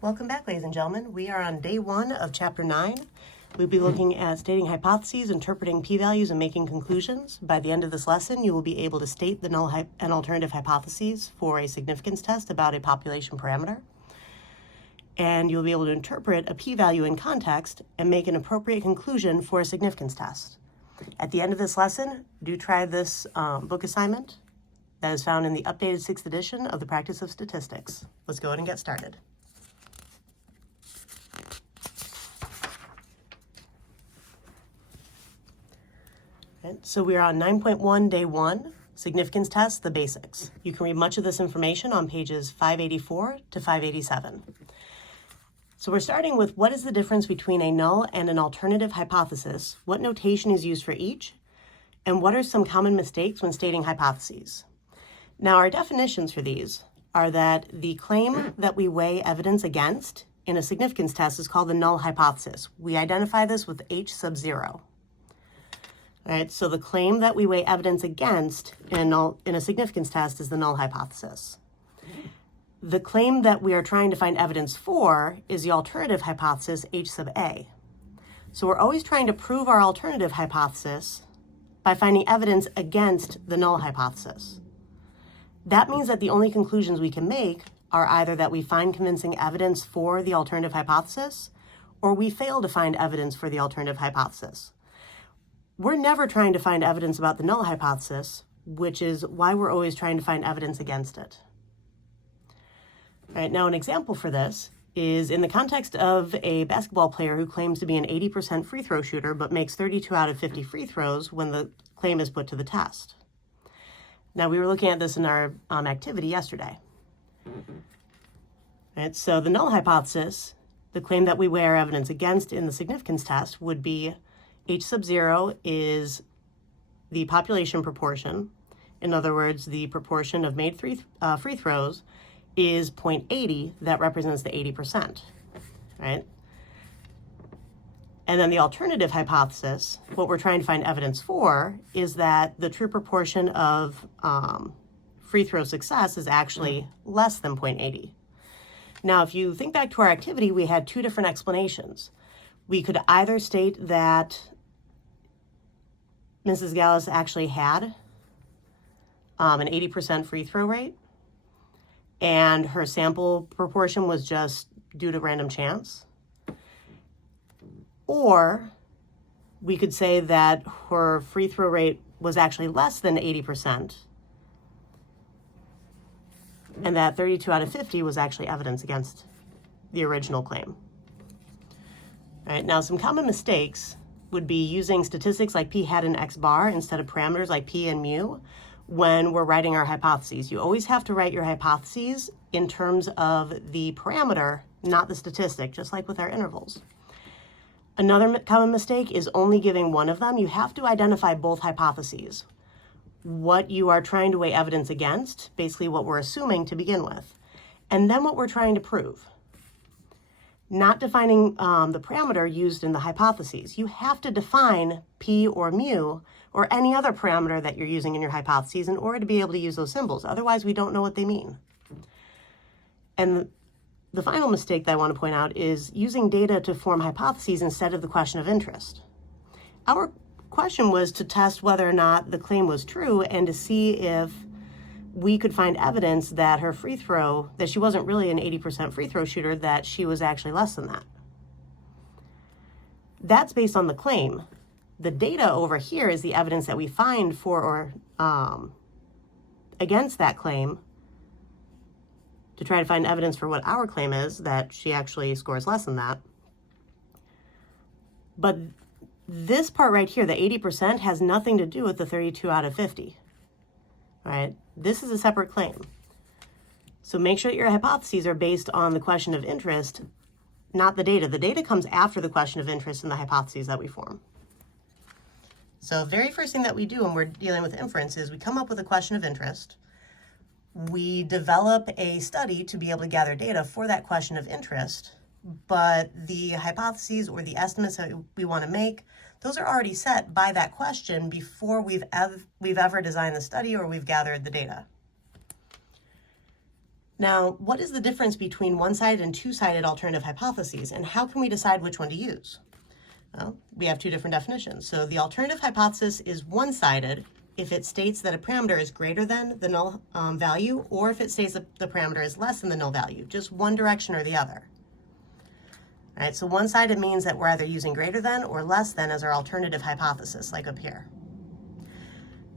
Welcome back, ladies and gentlemen. We are on day 1 of chapter 9. We'll be looking at stating hypotheses, interpreting p-values, and making conclusions. By the end of this lesson, you will be able to state the null and alternative hypotheses for a significance test about a population parameter. And you'll be able to interpret a p-value in context and make an appropriate conclusion for a significance test. At the end of this lesson, do try this book assignment that is found in the updated 6th edition of the Practice of Statistics. Let's go ahead and get started. So we are on 9.1, day 1, significance test, the basics. You can read much of this information on pages 584 to 587. So we're starting with what is the difference between a null and an alternative hypothesis, what notation is used for each, and what are some common mistakes when stating hypotheses. Now our definitions for these are that the claim that we weigh evidence against in a significance test is called the null hypothesis. We identify this with H sub 0. All right, so the claim that we weigh evidence against in a significance test is the null hypothesis. The claim that we are trying to find evidence for is the alternative hypothesis, H sub A. So we're always trying to prove our alternative hypothesis by finding evidence against the null hypothesis. That means that the only conclusions we can make are either that we find convincing evidence for the alternative hypothesis, or we fail to find evidence for the alternative hypothesis. We're never trying to find evidence about the null hypothesis, which is why we're always trying to find evidence against it. All right, now an example for this is in the context of a basketball player who claims to be an 80% free throw shooter, but makes 32 out of 50 free throws when the claim is put to the test. Now, we were looking at this in our activity yesterday. All right, so the null hypothesis, the claim that we weigh our evidence against in the significance test would be H sub 0 is the population proportion. In other words, the proportion of made free throws is 0.80 that represents the 80%, right? And then the alternative hypothesis, what we're trying to find evidence for, is that the true proportion of free throw success is actually less than 0.80. Now, if you think back to our activity, we had two different explanations. We could either state that Mrs. Gallus actually had an 80% free throw rate, and her sample proportion was just due to random chance. Or we could say that her free throw rate was actually less than 80%, and that 32 out of 50 was actually evidence against the original claim. All right, now some common mistakes would be using statistics like p hat and x bar instead of parameters like p and mu when we're writing our hypotheses. You always have to write your hypotheses in terms of the parameter, not the statistic, just like with our intervals. Another common mistake is only giving one of them. You have to identify both hypotheses. What you are trying to weigh evidence against, basically what we're assuming to begin with, and then what we're trying to prove. Not defining the parameter used in the hypotheses. You have to define p or mu or any other parameter that you're using in your hypotheses in order to be able to use those symbols. Otherwise, we don't know what they mean. And the final mistake that I want to point out is using data to form hypotheses instead of the question of interest. Our question was to test whether or not the claim was true and to see if we could find evidence that her free throw, that she wasn't really an 80% free throw shooter, that she was actually less than that. That's based on the claim. The data over here is the evidence that we find for or against that claim to try to find evidence for what our claim is, that she actually scores less than that. But this part right here, the 80%, has nothing to do with the 32 out of 50. All right, this is a separate claim. So make sure that your hypotheses are based on the question of interest, not the data. The data comes after the question of interest in the hypotheses that we form. So the very first thing that we do when we're dealing with inference is we come up with a question of interest. We develop a study to be able to gather data for that question of interest, but the hypotheses or the estimates that we want to make, those are already set by that question before we've ever designed the study or we've gathered the data. Now, what is the difference between one-sided and two-sided alternative hypotheses, and how can we decide which one to use? Well, we have two different definitions. So the alternative hypothesis is one-sided if it states that a parameter is greater than the null value, or if it states that the parameter is less than the null value, just one direction or the other. All right, so one-sided means that we're either using greater than or less than as our alternative hypothesis, like up here.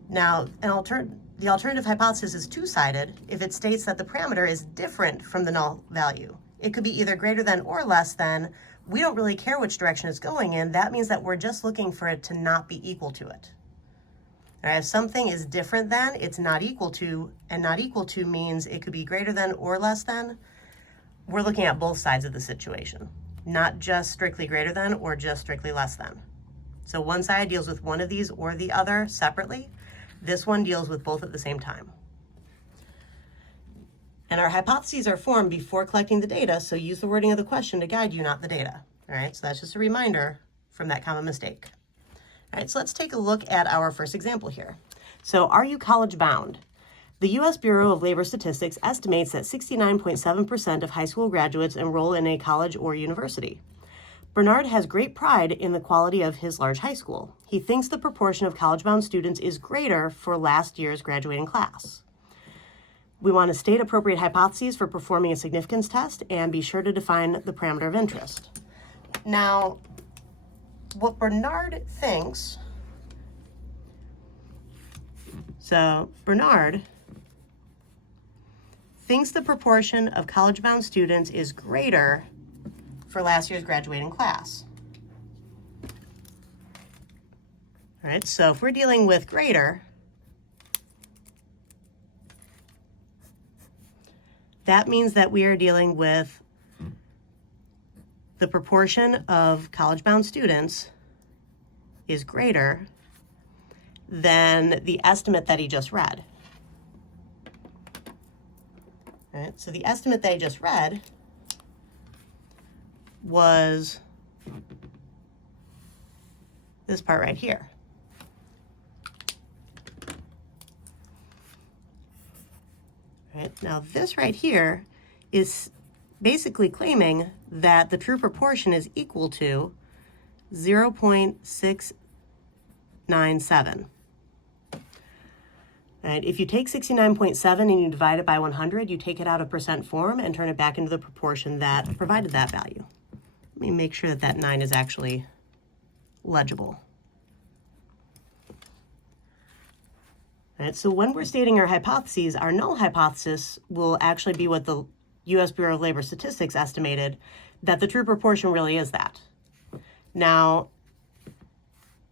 Now, the alternative hypothesis is two-sided if it states that the parameter is different from the null value. It could be either greater than or less than. We don't really care which direction it's going in. That means that we're just looking for it to not be equal to it. All right, if something is different than, it's not equal to, and not equal to means it could be greater than or less than. We're looking at both sides of the situation, not just strictly greater than or just strictly less than. So one side deals with one of these or the other separately. This one deals with both at the same time. And our hypotheses are formed before collecting the data, so use the wording of the question to guide you, not the data. All right, so that's just a reminder from that common mistake. All right, so let's take a look at our first example here. So are you college bound? The U.S. Bureau of Labor Statistics estimates that 69.7% of high school graduates enroll in a college or university. Bernard has great pride in the quality of his large high school. He thinks the proportion of college-bound students is greater for last year's graduating class. We want to state appropriate hypotheses for performing a significance test and be sure to define the parameter of interest. Now, what Bernard thinks, so Bernard thinks the proportion of college-bound students is greater for last year's graduating class. All right, so if we're dealing with greater, that means that we are dealing with the proportion of college-bound students is greater than the estimate that he just read. All right, so the estimate that he just read was this part right here. All right, now this right here is basically claiming that the true proportion is equal to 0.697. Right, if you take 69.7 and you divide it by 100, you take it out of percent form and turn it back into the proportion that provided that value. Let me make sure that that 9 is actually legible. All right, so when we're stating our hypotheses, our null hypothesis will actually be what the U.S. Bureau of Labor Statistics estimated, that the true proportion really is that. Now,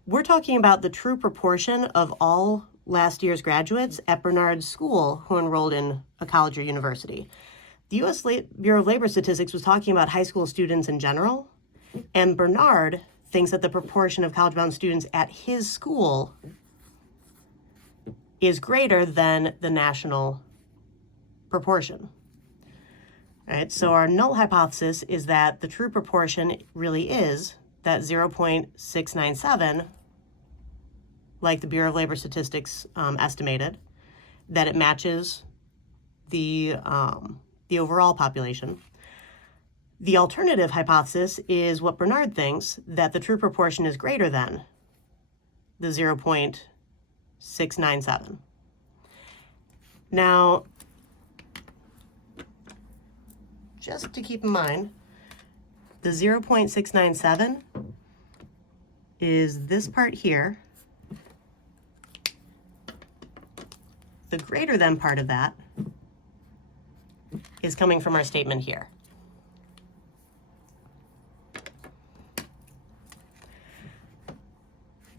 we're talking about the true proportion of all last year's graduates at Bernard's school who enrolled in a college or university. The U.S. Bureau of Labor Statistics was talking about high school students in general, and Bernard thinks that the proportion of college-bound students at his school is greater than the national proportion. All right, so our null hypothesis is that the true proportion really is that 0.697, like the Bureau of Labor Statistics estimated, that it matches the overall population. The alternative hypothesis is what Bernard thinks, that the true proportion is greater than the 0.697. Now, just to keep in mind, the 0.697 is this part here. The greater than part of that is coming from our statement here.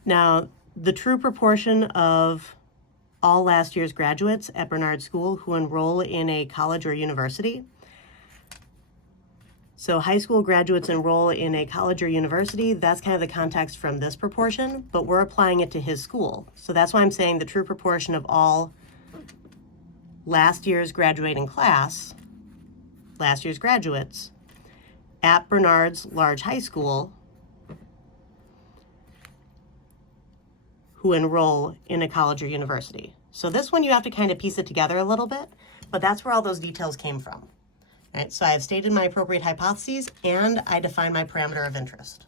Now, the true proportion of all last year's graduates at Bernard School who enroll in a college or university. So high school graduates enroll in a college or university. That's kind of the context from this proportion, but we're applying it to his school. So that's why I'm saying the true proportion of all last year's graduating class, last year's graduates, at Bernard's large high school who enroll in a college or university. So this one you have to kind of piece it together a little bit, but that's where all those details came from. All right, so I have stated my appropriate hypotheses and I define my parameter of interest.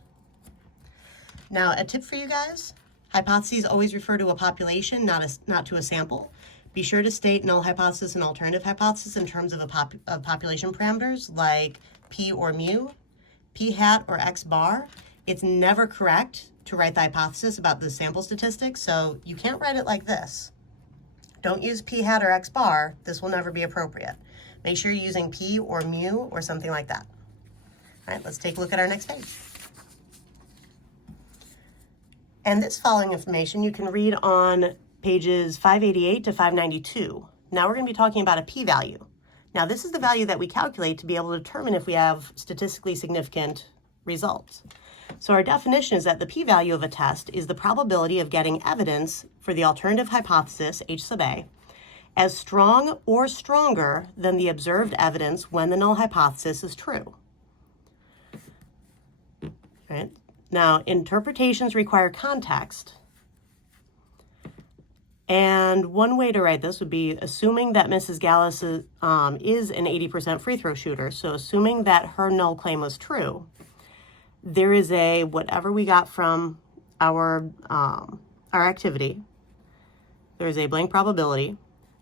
Now, a tip for you guys, hypotheses always refer to a population, not to a sample. Be sure to state null hypothesis and alternative hypothesis in terms of population parameters like p or mu, p hat or x bar. It's never correct to write the hypothesis about the sample statistics, so you can't write it like this. Don't use p hat or x bar. This will never be appropriate. Make sure you're using p or mu or something like that. All right, let's take a look at our next page. And this following information you can read on pages 588 to 592. Now we're going to be talking about a p-value. Now this is the value that we calculate to be able to determine if we have statistically significant results. So our definition is that the p-value of a test is the probability of getting evidence for the alternative hypothesis, H sub A, as strong or stronger than the observed evidence when the null hypothesis is true. All right. Now, interpretations require context. And one way to write this would be assuming that Mrs. Gallus is an 80% free throw shooter. So assuming that her null claim was true, there is a, whatever we got from our activity, there is a blank probability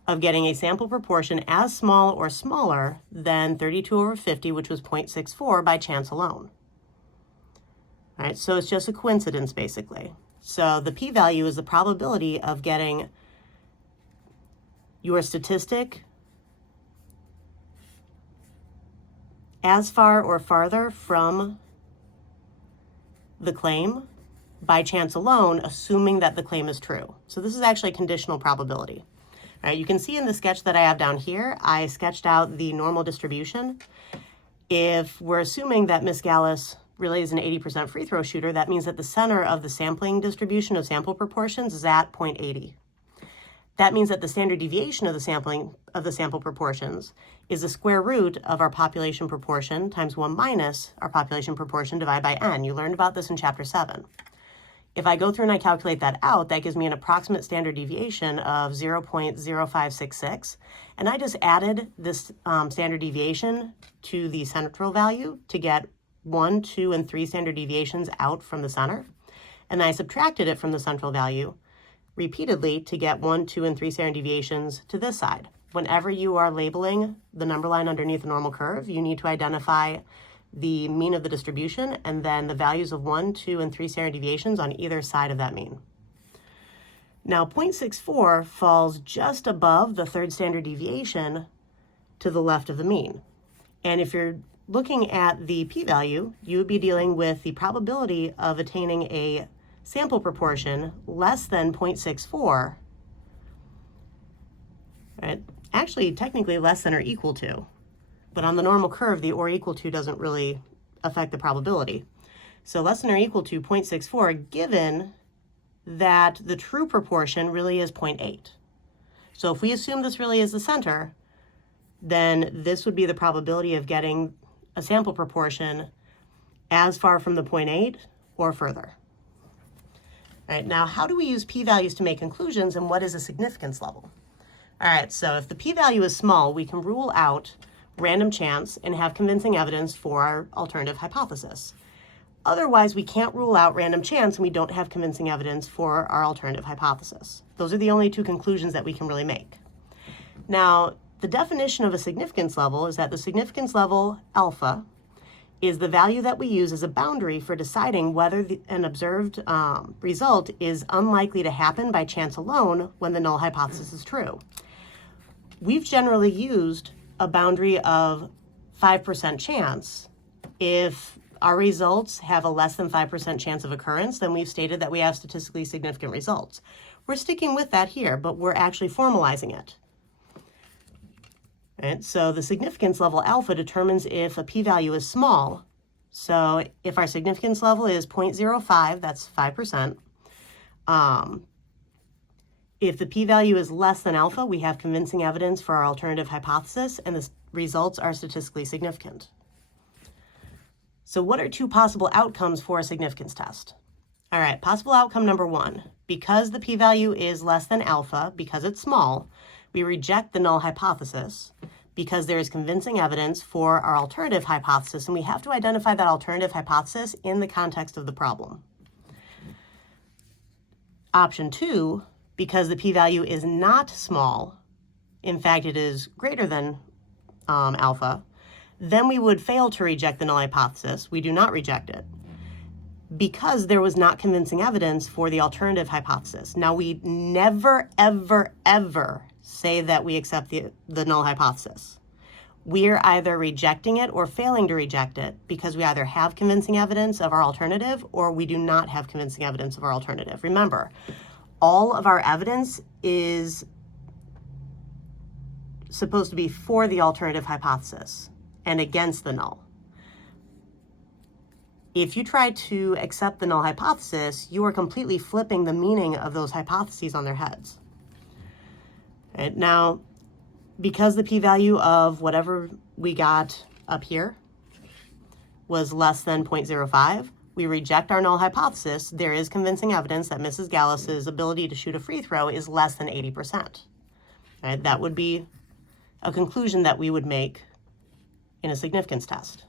of getting a sample proportion as small or smaller than 32/50, which was 0.64 by chance alone. All right, so it's just a coincidence, basically. So the p-value is the probability of getting your statistic as far or farther from the claim by chance alone, assuming that the claim is true. So this is actually a conditional probability. All right, you can see in the sketch that I have down here, I sketched out the normal distribution. If we're assuming that Miss Gallus really is an 80% free throw shooter, that means that the center of the sampling distribution of sample proportions is at 0.80. That means that the standard deviation of the sample proportions is the square root of our population proportion times 1 minus our population proportion divided by n. You learned about this in chapter 7. If I go through and I calculate that out, that gives me an approximate standard deviation of 0.0566. And I just added this standard deviation to the central value to get 1, 2, and 3 standard deviations out from the center. And I subtracted it from the central value repeatedly to get 1, 2, and 3 standard deviations to this side. Whenever you are labeling the number line underneath the normal curve, you need to identify the mean of the distribution and then the values of 1, 2, and 3 standard deviations on either side of that mean. Now, 0.64 falls just above the third standard deviation to the left of the mean. And if you're looking at the p-value, you would be dealing with the probability of attaining a sample proportion less than 0.64, right? Actually, technically less than or equal to, but on the normal curve, the or equal to doesn't really affect the probability. So less than or equal to 0.64, given that the true proportion really is 0.8. So if we assume this really is the center, then this would be the probability of getting a sample proportion as far from the 0.8 or further. All right, now how do we use p-values to make conclusions, and what is a significance level? All right, so if the p-value is small, we can rule out random chance and have convincing evidence for our alternative hypothesis. Otherwise, we can't rule out random chance and we don't have convincing evidence for our alternative hypothesis. Those are the only two conclusions that we can really make. Now, the definition of a significance level is that the significance level alpha is the value that we use as a boundary for deciding whether an observed result is unlikely to happen by chance alone when the null hypothesis is true. We've generally used a boundary of 5% chance. If our results have a less than 5% chance of occurrence, then we've stated that we have statistically significant results. We're sticking with that here, but we're actually formalizing it. Right? So the significance level alpha determines if a p-value is small. So if our significance level is 0.05, that's 5%. If the p-value is less than alpha, we have convincing evidence for our alternative hypothesis, and the results are statistically significant. So what are two possible outcomes for a significance test? All right, possible outcome number 1, because the p-value is less than alpha, because it's small, We reject the null hypothesis because there is convincing evidence for our alternative hypothesis, and we have to identify that alternative hypothesis in the context of the problem. Option 2, because the p-value is not small, in fact it is greater than alpha, then we would fail to reject the null hypothesis. We do not reject it because there was not convincing evidence for the alternative hypothesis. Now, we never, ever, ever say that we accept the null hypothesis. We're either rejecting it or failing to reject it because we either have convincing evidence of our alternative or we do not have convincing evidence of our alternative. Remember, all of our evidence is supposed to be for the alternative hypothesis and against the null. If you try to accept the null hypothesis, you are completely flipping the meaning of those hypotheses on their heads. Right? Now, because the p-value of whatever we got up here was less than 0.05, we reject our null hypothesis. There is convincing evidence that Mrs. Gallus's ability to shoot a free throw is less than 80%. Right? That would be a conclusion that we would make in a significance test.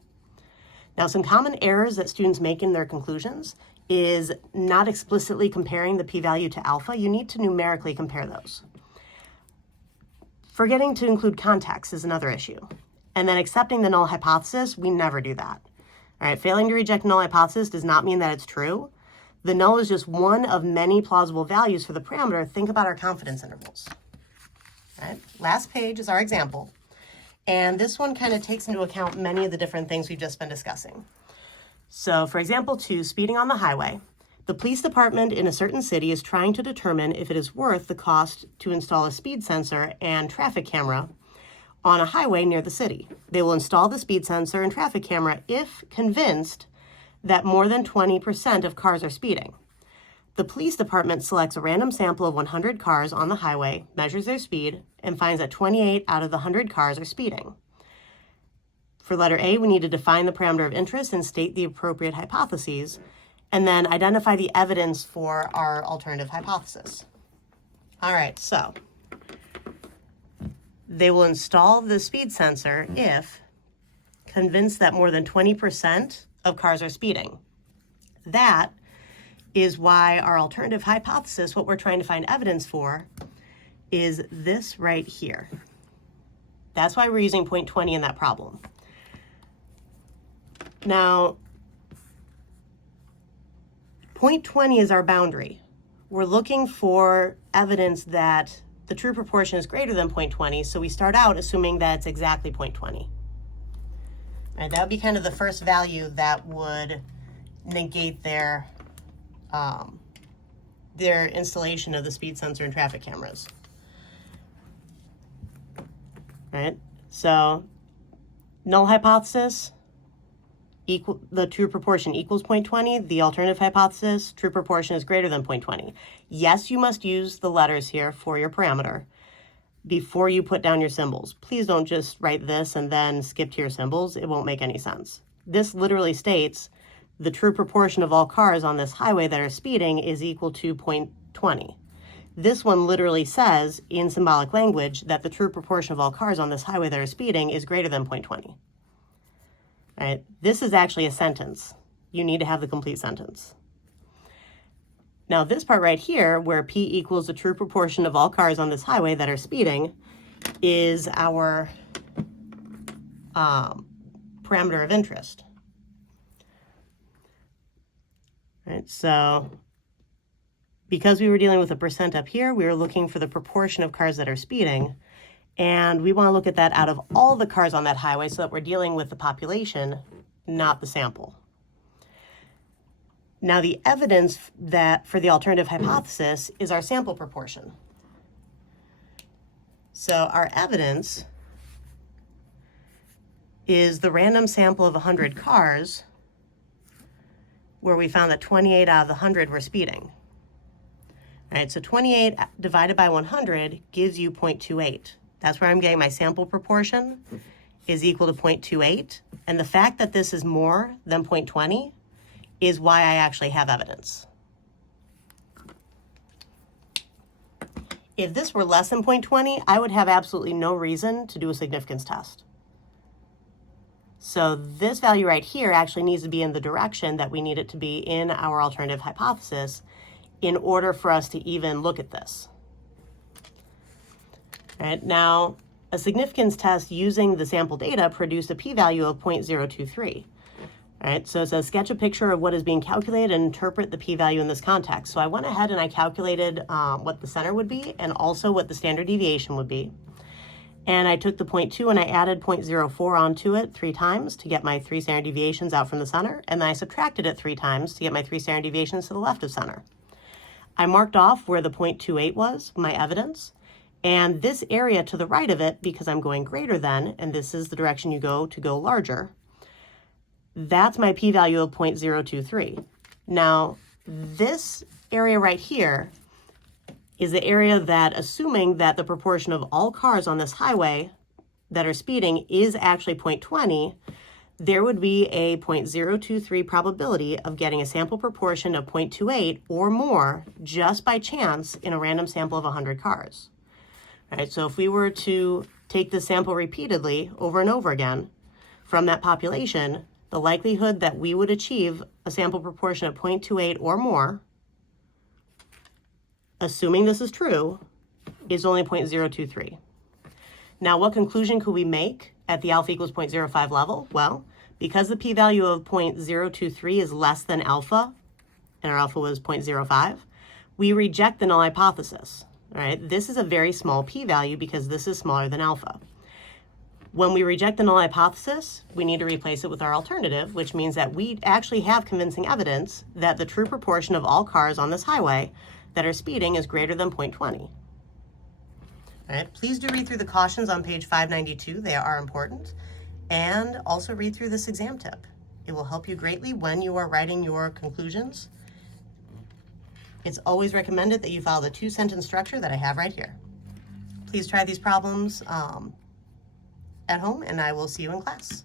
Now, some common errors that students make in their conclusions is not explicitly comparing the p-value to alpha. You need to numerically compare those. Forgetting to include context is another issue. And then accepting the null hypothesis, we never do that. All right, failing to reject null hypothesis does not mean that it's true. The null is just one of many plausible values for the parameter. Think about our confidence intervals. All right, last page is our example. And this one kind of takes into account many of the different things we've just been discussing. So for example 2, speeding on the highway. The police department in a certain city is trying to determine if it is worth the cost to install a speed sensor and traffic camera on a highway near the city. They will install the speed sensor and traffic camera if convinced that more than 20% of cars are speeding. The police department selects a random sample of 100 cars on the highway, measures their speed, and finds that 28 out of the 100 cars are speeding. For letter A, we need to define the parameter of interest and state the appropriate hypotheses, and then identify the evidence for our alternative hypothesis. All right, so they will install the speed sensor if convinced that more than 20% of cars are speeding. That is why our alternative hypothesis, what we're trying to find evidence for, is this right here. That's why we're using 0.20 in that problem. Now, 0.20 is our boundary. We're looking for evidence that the true proportion is greater than 0.20, so we start out assuming that it's exactly 0.20. Right, that would be kind of the first value that would negate their installation of the speed sensor and traffic cameras. Right, so null hypothesis, the true proportion equals 0.20. The alternative hypothesis, true proportion is greater than 0.20. Yes, you must use the letters here for your parameter before you put down your symbols. Please don't just write this and then skip to your symbols. It won't make any sense. This literally states the true proportion of all cars on this highway that are speeding is equal to 0.20. This one literally says in symbolic language that the true proportion of all cars on this highway that are speeding is greater than 0.20. Right? This is actually a sentence. You need to have the complete sentence. Now this part right here, where P equals the true proportion of all cars on this highway that are speeding, is our parameter of interest. Right? So because we were dealing with a percent up here, we were looking for the proportion of cars that are speeding. And we want to look at that out of all the cars on that highway so that we're dealing with the population, not the sample. Now, the evidence that for the alternative hypothesis is our sample proportion. So our evidence is the random sample of 100 cars where we found that 28 out of the 100 were speeding. All right, so 28 divided by 100 gives you 0.28. That's where I'm getting my sample proportion is equal to 0.28. And the fact that this is more than 0.20 is why I actually have evidence. If this were less than 0.20, I would have absolutely no reason to do a significance test. So this value right here actually needs to be in the direction that we need it to be in our alternative hypothesis in order for us to even look at this. All right, now, a significance test using the sample data produced a p-value of 0.023. All right, so it says sketch a picture of what is being calculated and interpret the p-value in this context. So I went ahead and I calculated what the center would be and also what the standard deviation would be. And I took the 0.2 and I added 0.04 onto it 3 times to get my 3 standard deviations out from the center. And then I subtracted it 3 times to get my 3 standard deviations to the left of center. I marked off where the 0.28 was, my evidence. And this area to the right of it, because I'm going greater than, and this is the direction you go to go larger, that's my p-value of 0.023. Now, this area right here is the area that, assuming that the proportion of all cars on this highway that are speeding is actually 0.20, there would be a 0.023 probability of getting a sample proportion of 0.28 or more just by chance in a random sample of 100 cars. All right, so if we were to take this sample repeatedly over and over again from that population, the likelihood that we would achieve a sample proportion of 0.28 or more, assuming this is true, is only 0.023. Now, what conclusion could we make at the alpha equals 0.05 level? Well, because the p-value of 0.023 is less than alpha, and our alpha was 0.05, we reject the null hypothesis. All right, this is a very small p-value because this is smaller than alpha. When we reject the null hypothesis, we need to replace it with our alternative, which means that we actually have convincing evidence that the true proportion of all cars on this highway that are speeding is greater than 0.20. All right, please do read through the cautions on page 592. They are important. And also read through this exam tip. It will help you greatly when you are writing your conclusions. It's always recommended that you follow the 2-sentence structure that I have right here. Please try these problems at home, and I will see you in class.